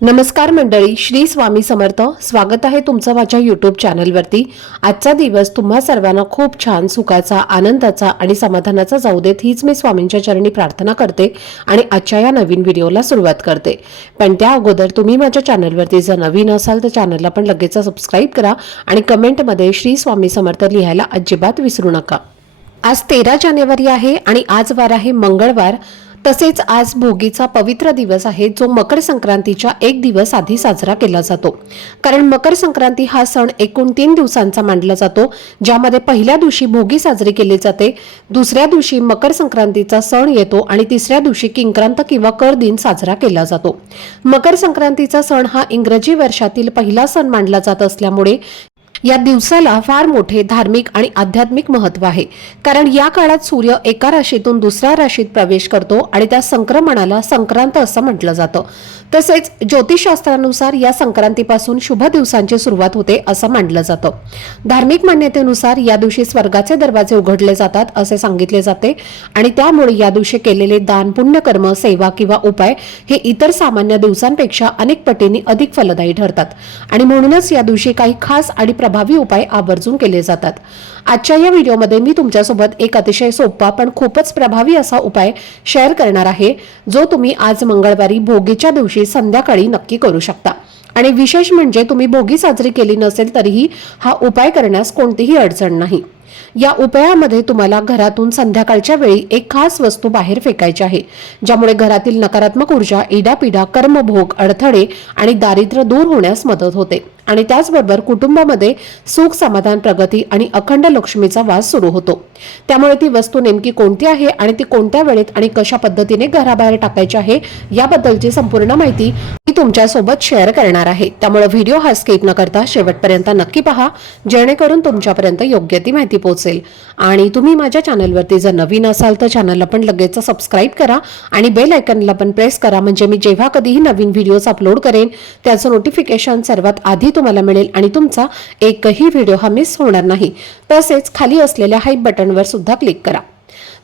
नमस्कार मंडळी, श्री स्वामी समर्थ. स्वागत आहे तुमचं माझ्या यूट्यूब चॅनलवरती. आजचा दिवस तुम्हा सर्वांना खूप छान, सुखाचा, आनंदाचा आणि समाधानाचा जाऊ देत, हीच मी स्वामींच्या चरणी प्रार्थना करते आणि आजच्या या नवीन व्हिडिओला सुरुवात करते. पण त्या अगोदर तुम्ही माझ्या चॅनलवरती जर नवीन असाल तर चॅनलला पण लगेच सबस्क्राईब करा आणि कमेंटमध्ये श्री स्वामी समर्थ लिहायला अजिबात विसरू नका. आज 13 जानेवारी आहे आणि आज वार आहे मंगळवार. तसेच आज भोगीचा पवित्र दिवस आहे, जो मकर संक्रांतीच्या एक दिवस आधी साजरा केला जातो. कारण मकर संक्रांती हा सण एकूण 3 दिवसांचा मानला जातो, ज्यामध्ये पहिल्या दिवशी भोगी साजरी केली जाते, दुसऱ्या दिवशी मकर संक्रांतीचा सण येतो आणि तिसऱ्या दिवशी किंक्रांत किंवा कर दिन साजरा केला जातो. मकर संक्रांतीचा सण हा इंग्रजी वर्षातील पहिला सण मानला जात असल्यामुळे या दिवसाला फार मोठे धार्मिक आणि आध्यात्मिक महत्त्व आहे. कारण या काळात सूर्य एका राशीतून दुसऱ्या राशीत प्रवेश करतो आणि त्या संक्रमणाला संक्रांत असं म्हटलं जातं. तसेच ज्योतिषशास्त्रानुसार या संक्रांतीपासून शुभ दिवसांची सुरुवात होते असं मानलं जातं. धार्मिक मान्यतेनुसार या दिवशी स्वर्गाचे दरवाजे उघडले जातात असे सांगितले जाते आणि त्यामुळे या दिवशी केलेले दान, पुण्यकर्म, सेवा किंवा उपाय हे इतर सामान्य दिवसांपेक्षा अनेक पटींनी अधिक फलदायी ठरतात आणि म्हणूनच या दिवशी काही खास आणि प्रभावी उपाय आवर्जून केले जातात. आजच्या या व्हिडिओमध्ये मी तुमच्यासोबत एक अतिशय सोपा पण खूपच प्रभावी असा उपाय शेअर करणार आहे, जो तुम्ही आज मंगळवारी भोगीच्या दिवशी संध्याकाळी नक्की करू शकता. आणि विशेष म्हणजे तुम्ही भोगी साजरी केली नसेल तरीही हा उपाय करण्यास कोणतीही अडचण नाही. या उपायामध्ये तुम्हाला घरातून संध्याकाळच्या वेळी एक खास वस्तू बाहेर फेकायची आहे, ज्यामुळे घरातील नकारात्मक ऊर्जा, इडापिडा, कर्मभोग, अडथळे आणि दारिद्र्य दूर होण्यास मदत होते आणि त्याचबरोबर कुटुंबामध्ये सुख, समाधान, प्रगती आणि अखंड लक्ष्मीचा वास सुरू होतो. त्यामुळे ती वस्तू नेमकी कोणती आहे आणि ती कोणत्या वेळेत आणि कशा पद्धतीने घराबाहेर टाकायची आहे याबद्दलची संपूर्ण माहिती मी तुमच्यासोबत शेअर करणार आहे. त्यामुळे व्हिडिओ हा स्किप न करता शेवटपर्यंत नक्की पहा, जेणेकरून तुमच्यापर्यंत योग्य ती माहिती पोहोचेल. आणि तुम्ही माझ्या चॅनलवरती जर नवीन असाल तर चॅनलला पण लगेच सबस्क्राईब करा आणि बेल आयकॉनला पण प्रेस करा, म्हणजे मी जेव्हा कधीही नवीन व्हिडिओज अपलोड करेन त्याचं नोटिफिकेशन सर्वात आधी तुम्हाला मिळेल आणि तुमचा एकही व्हिडिओ हा मिस होणार नाही. तसेच खाली असलेल्या हाईप बटनवर सुद्धा क्लिक करा.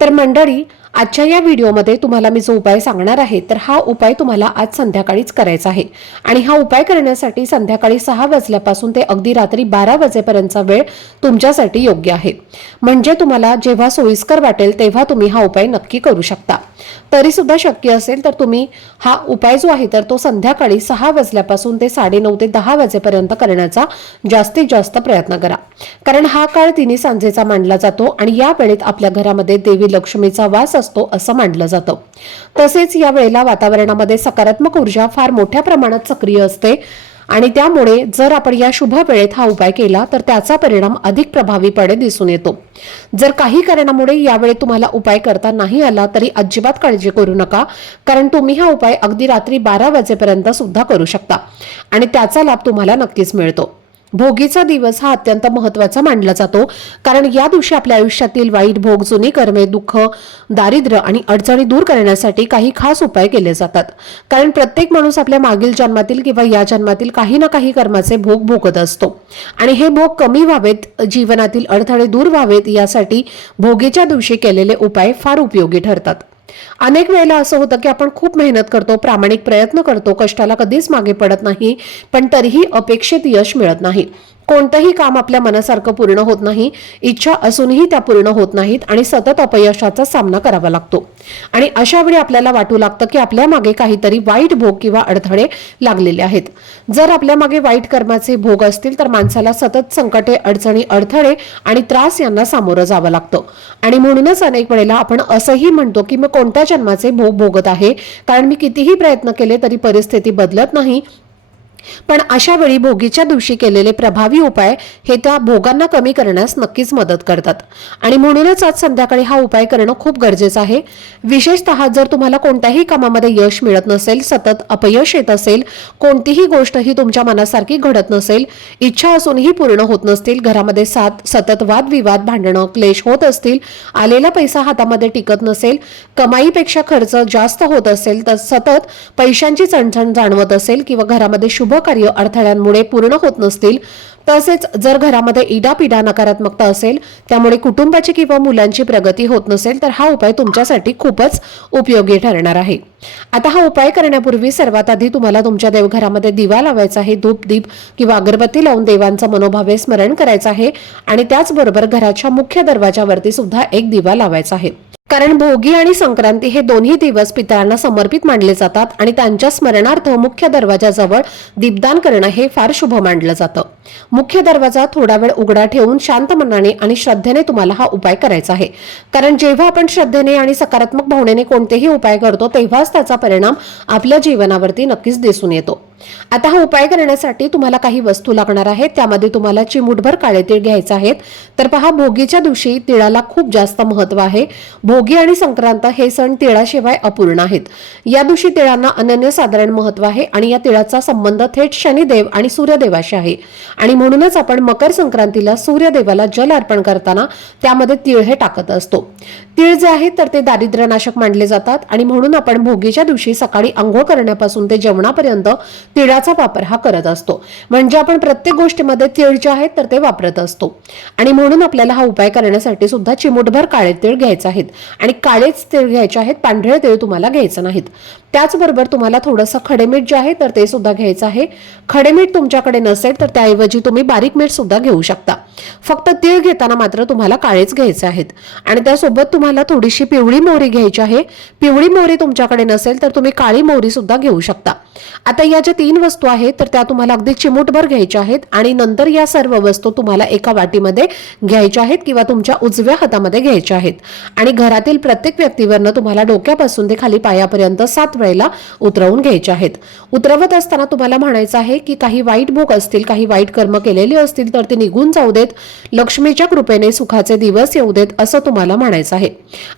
तर मंडळी, आजच्या या व्हिडिओमध्ये तुम्हाला मी जो उपाय सांगणार आहे तर हा उपाय तुम्हाला आज संध्याकाळीच करायचा आहे आणि हा उपाय करण्यासाठी संध्याकाळी 6 वाजल्यापासून ते अगदी रात्री 12 वाजेपर्यंतचा वेळ तुमच्यासाठी योग्य आहे. म्हणजे तुम्हाला जेव्हा सोयीस्कर वाटेल तेव्हा तुम्ही हा उपाय नक्की करू शकता. तरी सुद्धा शक्य असेल तर तुम्ही हा उपाय जो आहे तर तो संध्याकाळी 6 वाजल्यापासून ते 9:30 ते 10 वाजेपर्यंत करण्याचा जास्तीत जास्त प्रयत्न करा. कारण हा काळ तिन्ही सांजेचा मानला जातो आणि या वेळेत आपल्या घरामध्ये देवी लक्ष्मीचा वास असतो असं मानलं जातं. तसेच या वेळेला वातावरणामध्ये सकारात्मक ऊर्जा फार मोठ्या प्रमाणात सक्रिय असते आणि त्यामुळे जर आपण या शुभ वेळेत हा उपाय केला तर त्याचा परिणाम अधिक प्रभावीपणे दिसून येतो. जर काही कारणामुळे यावेळी तुम्हाला उपाय करता नाही आला तरी अजिबात काळजी करू नका, कारण तुम्ही हा उपाय अगदी रात्री 12 वाजेपर्यंत सुद्धा करू शकता आणि त्याचा लाभ तुम्हाला नक्कीच मिळतो. भोगीचा दिवस हा अत्यंत महत्त्वाचा मानला जातो, कारण या दिवशी आपल्या आयुष्यातील वाईट भोग, जुनी कर्मे, दुःख, दारिद्र्य आणि अडचणी दूर करण्यासाठी काही खास उपाय केले जातात. कारण प्रत्येक माणूस आपल्या मागील जन्मातील किंवा या जन्मातील काही ना काही कर्माचे भोग भोगत असतो आणि हे भोग कमी व्हावेत, जीवनातील अडथळे दूर व्हावेत यासाठी भोगीच्या दिवशी केलेले उपाय फार उपयोगी ठरतात. अनेक वेळेला असं होतं की आपण खूप मेहनत करतो, प्रामाणिक प्रयत्न करतो, कष्टाला कधीच मागे पडत नाही, पण तरीही अपेक्षित यश मिळत नाही. कोणतंही काम आपल्या मनासारखं पूर्ण होत नाही, इच्छा असूनही त्या पूर्ण होत नाहीत आणि सतत अपयशाचा सामना करावा लागतो आणि अशा वेळी आपल्याला वाटू लागतं की आपल्या मागे काहीतरी वाईट भोग किंवा अडथळे लागलेले आहेत. जर आपल्या मागे वाईट कर्माचे भोग असतील तर माणसाला सतत संकटे, अडचणी, अडथळे आणि त्रास यांना सामोरं जावं लागतं आणि म्हणूनच अनेक वेळेला आपण असंही म्हणतो की मी कोणत्या जन्माचे भोग भोगत आहे, कारण मी कितीही प्रयत्न केले तरी परिस्थिती बदलत नाही. पण अशा वेळी भोगीच्या दिवशी केलेले प्रभावी उपाय हे त्या भोगांना कमी करण्यास नक्कीच मदत करतात आणि म्हणूनच आज संध्याकाळी हा उपाय करणं खूप गरजेचं आहे. विशेषतः जर तुम्हाला कोणत्याही कामामध्ये यश मिळत नसेल, सतत अपयश येत असेल, कोणतीही गोष्ट ही तुमच्या मनासारखी घडत नसेल, इच्छा असूनही पूर्ण होत नसतील, घरामध्ये सतत वादविवाद, भांडणं, क्लेश होत असतील, आलेला पैसा हातामध्ये टिकत नसेल, कमाईपेक्षा खर्च जास्त होत असेल, तर सतत पैशांची चणचण जाणवत असेल किंवा घरामध्ये शुभ शुभ कार्य अडथळ्यांमुळे पूर्ण होत नसतील, तसेच जर घरामध्ये इडापिडा नकारात्मकता असेल, त्यामुळे कुटुंबाची किंवा मुलांची प्रगती होत नसेल, तर हा उपाय तुमच्यासाठी खूपच उपयोगी ठरणार आहे. आता हा उपाय करण्यापूर्वी सर्वात आधी तुम्हाला तुमच्या देवघरामध्ये दिवा लावायचा आहे. धूप दीप किंवा अगरबत्ती लावून देवांचं मनोभावे स्मरण करायचं आहे आणि त्याचबरोबर घराच्या मुख्य दरवाजावरती सुद्धा एक दिवा लावायचा आहे. कारण भोगी आणि संक्रांती हे दोन्ही दिवस पितरांना समर्पित मानले जातात आणि त्यांच्या स्मरणार्थ मुख्य दरवाजाजवळ दीपदान करणं हे फार शुभ मानलं जातं. मुख्य दरवाजा थोडा वेळ उघडा ठेवून शांत मनाने आणि श्रद्धेने तुम्हाला हा उपाय करायचा आहे. कारण जेव्हा आपण श्रद्धेने आणि सकारात्मक भावनेने कोणतेही उपाय करतो, तेव्हाच त्याचा परिणाम आपल्या जीवनावरती नक्कीच दिसून येतो. आता हा उपाय करण्यासाठी तुम्हाला काही वस्तू लागणार आहेत. त्यामध्ये तुम्हाला चिमूटभर काळे तीळ घ्यायचे आहेत. तर पहा, भोगीच्या दिवशी तिळाला खूप जास्त महत्त्व आहे. भोगी आणि संक्रांत हे सण तिळाशिवाय अपूर्ण आहेत. या दिवशी तिळांना अनन्यसाधारण महत्त्व आहे आणि या तिळाचा संबंध थेट शनिदेव आणि सूर्यदेवाशी आहे आणि म्हणूनच आपण मकर संक्रांतीला सूर्यदेवाला जल अर्पण करताना त्यामध्ये तीळ हे टाकत असतो. तीळ जे आहे तर ते दारिद्र्यनाशक मानले जातात आणि म्हणून आपण भोगीच्या दिवशी सकाळी अंघोळ करण्यापासून ते जेवणापर्यंत तिळाचा वापर हा करत असतो. म्हणजे आपण प्रत्येक गोष्टीमध्ये तीळ जे आहेत तर ते वापरत असतो आणि म्हणून आपल्याला हा उपाय करण्यासाठी सुद्धा चिमूटभर काळे तीळ घ्यायचे आहेत आणि काळेच तीळ घ्यायचे आहेत, पांढरे तीळ तुम्हाला घ्यायचे नाहीत. त्याचबरोबर तुम्हाला थोडंसं खडेमीठ जे आहे तर ते सुद्धा घ्यायचं आहे. खडेमीठ तुमच्याकडे नसेल तर त्याऐवजी तुम्ही बारीक मीठ सुद्धा घेऊ शकता. फक्त तीळ घेताना मात्र तुम्हाला काळेच घ्यायचे आहेत आणि त्यासोबत तुम्हाला थोडीशी पिवळी मोहरी घ्यायची आहे. पिवळी मोहरी तुमच्याकडे नसेल तर तुम्ही काळी मोहरी सुद्धा घेऊ शकता. आता या ज्या 3 वस्तू आहेत तर त्या तुम्हाला अगदी चिमूटभर घ्यायच्या आहेत आणि नंतर या सर्व वस्तू तुम्हाला एका वाटीमध्ये घ्यायच्या आहेत किंवा तुमच्या उजव्या हातामध्ये घ्यायच्या आहेत आणि घरातील प्रत्येक व्यक्तीवरनं तुम्हाला डोक्यापासून ते खाली पायापर्यंत 7 वेळेला उतरवून घ्यायचे आहेत. उतरवत असताना तुम्हाला म्हणायचं आहे की काही वाईट भोग असतील, काही वाईट कर्म केलेली असतील तर ते निघून जाऊ देत, लक्ष्मीच्या कृपेने सुखाचे दिवस येऊ देत असं तुम्हाला म्हणायचं आहे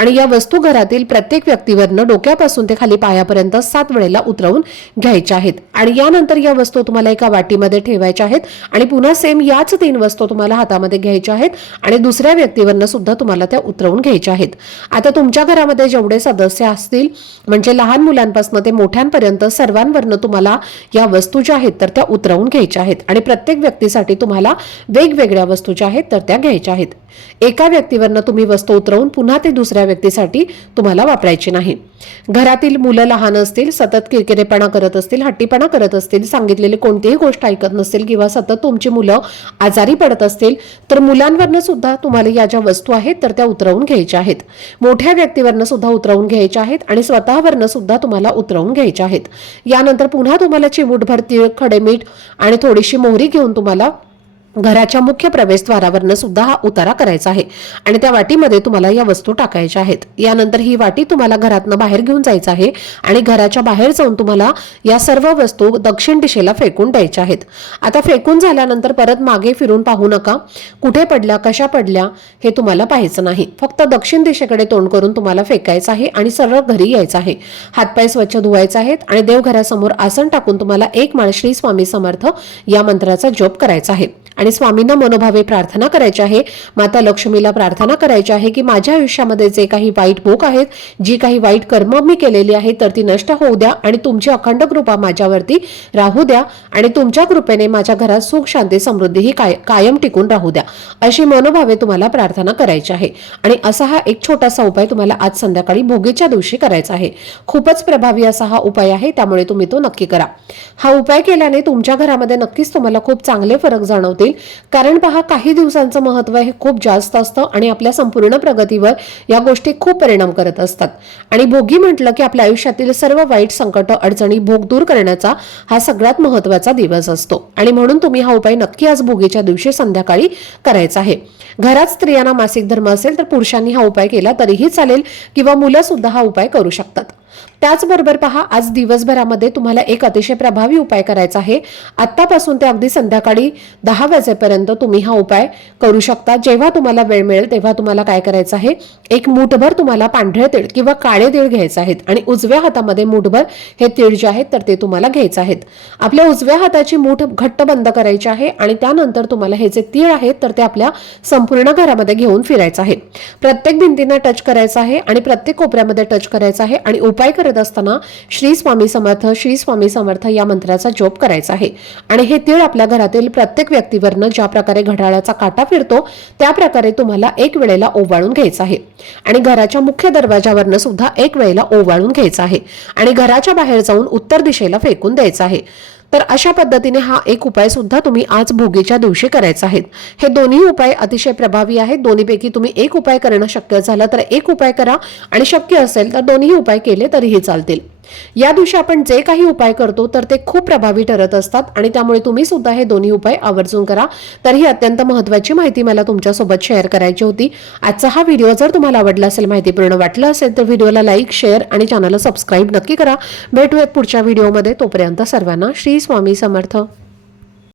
आणि या वस्तू घरातील प्रत्येक व्यक्तीवरनं डोक्यापासून ते खाली पायापर्यंत 7 वेळेला उतरवून घ्यायच्या आहेत आणि यानंतर या वस्तू तुम्हाला एका वाटीमध्ये ठेवायच्या आहेत आणि पुन्हा सेम याच 3 वस्तू तुम्हाला हातामध्ये घ्यायच्या आहेत आणि दुसऱ्या व्यक्तीवरनं सुद्धा तुम्हाला त्या उतरवून घ्यायच्या आहेत. आता तुमच्या घरामध्ये जेवढे सदस्य असतील, म्हणजे लहान मुलांपासून ते मोठ्यांपर्यंत सर्वांवरनं तुम्हाला या वस्तू ज्या आहेत तर त्या उतरवून घ्यायच्या आहेत आणि प्रत्येक व्यक्तीसाठी तुम्हाला वेगवेगळ्या वस्तू ज्या आहेत तर त्या घ्यायच्या आहेत. एका व्यक्तीवरनं तुम्ही वस्तू उतरवून पुन्हा ते दुसऱ्या व्यक्तीसाठी तुम्हाला वापरायची नाही. घरातील मुलं लहान असतील, सतत किरकिरेपणा करत असतील, हट्टीपणा करत असतील, सांगितलेली कोणतीही गोष्ट ऐकत नसतील किंवा सतत तुमची मुलं आजारी पडत असतील तर मुलांवरनं सुद्धा तुम्हाला या ज्या वस्तू आहेत तर त्या उतरवून घ्यायच्या आहेत. मोठ्या व्यक्तीवरनं सुद्धा उतरवून घ्यायच्या आहेत आणि स्वतःवरनं सुद्धा तुम्हाला उतरवून घ्यायच्या आहेत. यानंतर पुन्हा तुम्हाला चिमूटभर तीळ, खडेमीठ आणि थोडीशी मोहरी घेऊन तुम्हाला घराच्या मुख्य प्रवेशद्वारावरनं सुद्धा हा उतारा करायचा आहे आणि त्या वाटीमध्ये तुम्हाला या वस्तू टाकायच्या आहेत. यानंतर ही वाटी तुम्हाला घरातनं बाहेर घेऊन जायचं आहे आणि घराच्या बाहेर जाऊन तुम्हाला या सर्व वस्तू दक्षिण दिशेला फेकून द्यायच्या आहेत. आता फेकून झाल्यानंतर परत मागे फिरून पाहू नका. कुठे पडल्या, कशा पडल्या हे तुम्हाला पाहायचं नाही. फक्त दक्षिण दिशेकडे तोंड करून तुम्हाला फेकायचं आहे आणि सरळ घरी यायचं आहे. हातपाय स्वच्छ धुवायचे आहेत आणि देवघरासमोर आसन टाकून तुम्हाला 1 माळ श्री स्वामी समर्थ या मंत्राचा जप करायचा आहे आणि स्वामींना मनोभावे प्रार्थना करायची आहे. माता लक्ष्मीला प्रार्थना करायची आहे की माझ्या आयुष्यामध्ये जे काही वाईट भोग आहेत, जी काही वाईट कर्म मी केलेली आहेत तर ती नष्ट होऊ द्या आणि तुमची अखंड कृपा माझ्यावरती राहू द्या आणि तुमच्या कृपेने माझ्या घरात सुख, शांती, समृद्धी ही कायम टिकून राहू द्या, अशी मनोभावे तुम्हाला प्रार्थना करायची आहे. आणि असा हा एक छोटासा उपाय तुम्हाला आज संध्याकाळी भोगीच्या दिवशी करायचा आहे. खूपच प्रभावी असा हा उपाय आहे, त्यामुळे तुम्ही तो नक्की करा. हा उपाय केल्याने तुमच्या घरामध्ये नक्कीच तुम्हाला खूप चांगले फरक जाणवतील. कारण पहा, काही दिवसांचं महत्त्व हे खूप जास्त असतं आणि आपल्या संपूर्ण प्रगतीवर या गोष्टी खूप परिणाम करत असतात. आणि भोगी म्हटलं की आपल्या आयुष्यातील सर्व वाईट संकट, अडचणी, भोग दूर करण्याचा हा सगळ्यात महत्त्वाचा दिवस असतो आणि म्हणून तुम्ही हा उपाय नक्की आज भोगीच्या दिवशी संध्याकाळी करायचा आहे. घरात स्त्रियांना मासिक धर्म असेल तर पुरुषांनी हा उपाय केला तरीही चालेल किंवा मुलं सुद्धा हा उपाय करू शकतात. त्याचबरोबर पहा, आज दिवसभरामध्ये तुम्हाला एक अतिशय प्रभावी उपाय करायचा आहे. आत्तापासून ते अगदी संध्याकाळी 10 वाजेपर्यंत तुम्ही हा उपाय करू शकता. जेव्हा तुम्हाला वेळ मिळेल तेव्हा तुम्हाला काय करायचं आहे, एक मूठभर तुम्हाला पांढरे तीळ किंवा काळे तीळ घ्यायचे आहेत आणि उजव्या हातामध्ये मूठभर हे तीळ जे आहेत तर ते तुम्हाला घ्यायचे आहेत. आपल्या उजव्या हाताची मूठ घट्ट बंद करायची आहे आणि त्यानंतर तुम्हाला हे जे तीळ आहेत तर ते आपल्या संपूर्ण घरामध्ये घेऊन फिरायचं आहे. प्रत्येक भिंतींना टच करायचं आहे आणि प्रत्येक कोपऱ्यामध्ये टच करायचं आहे आणि उपाय करत करत असताना श्री स्वामी समर्थ या मंत्राचा जप करायचा आहे आणि हे तीळ आपल्या घरातील प्रत्येक व्यक्तीवरनं ज्या प्रकारे घड्याळाचा काटा फिरतो त्या प्रकारे तुम्हाला एक वेळेला ओवाळून घ्यायचं आहे आणि घराच्या मुख्य दरवाजावरनं सुद्धा एक वेळेला ओवाळून घ्यायचं आहे आणि घराच्या बाहेर जाऊन उत्तर दिशेला फेकून द्यायचं आहे। तर अशा पद्धतीने हा एक उपाय सुद्धा तुम्ही आज भोगीच्या दिवशी करायचा आहे। हे दोन्ही उपाय अतिशय प्रभावी आहेत। दोन्हीपैकी तुम्ही एक उपाय करणं शक्य झालं तर एक उपाय करा आणि शक्य असेल तर दोन्ही उपाय केले तरीही चालतील। या दिवशी आपण जे काही उपाय करतो तर ते खूप प्रभावी ठरत असतात आणि त्यामुळे तुम्ही सुद्धा हे दोन्ही उपाय आवर्जून करा। तर ही अत्यंत महत्त्वाची माहिती मला तुमच्यासोबत शेअर करायची होती। आजचा हा व्हिडिओ जर तुम्हाला आवडला असेल, माहितीपूर्ण वाटला असेल तर व्हिडिओला लाईक, शेअर आणि चॅनलला सबस्क्राईब नक्की करा। भेटूयात पुढच्या व्हिडिओमध्ये। तोपर्यंत सर्वांना श्री स्वामी समर्थ।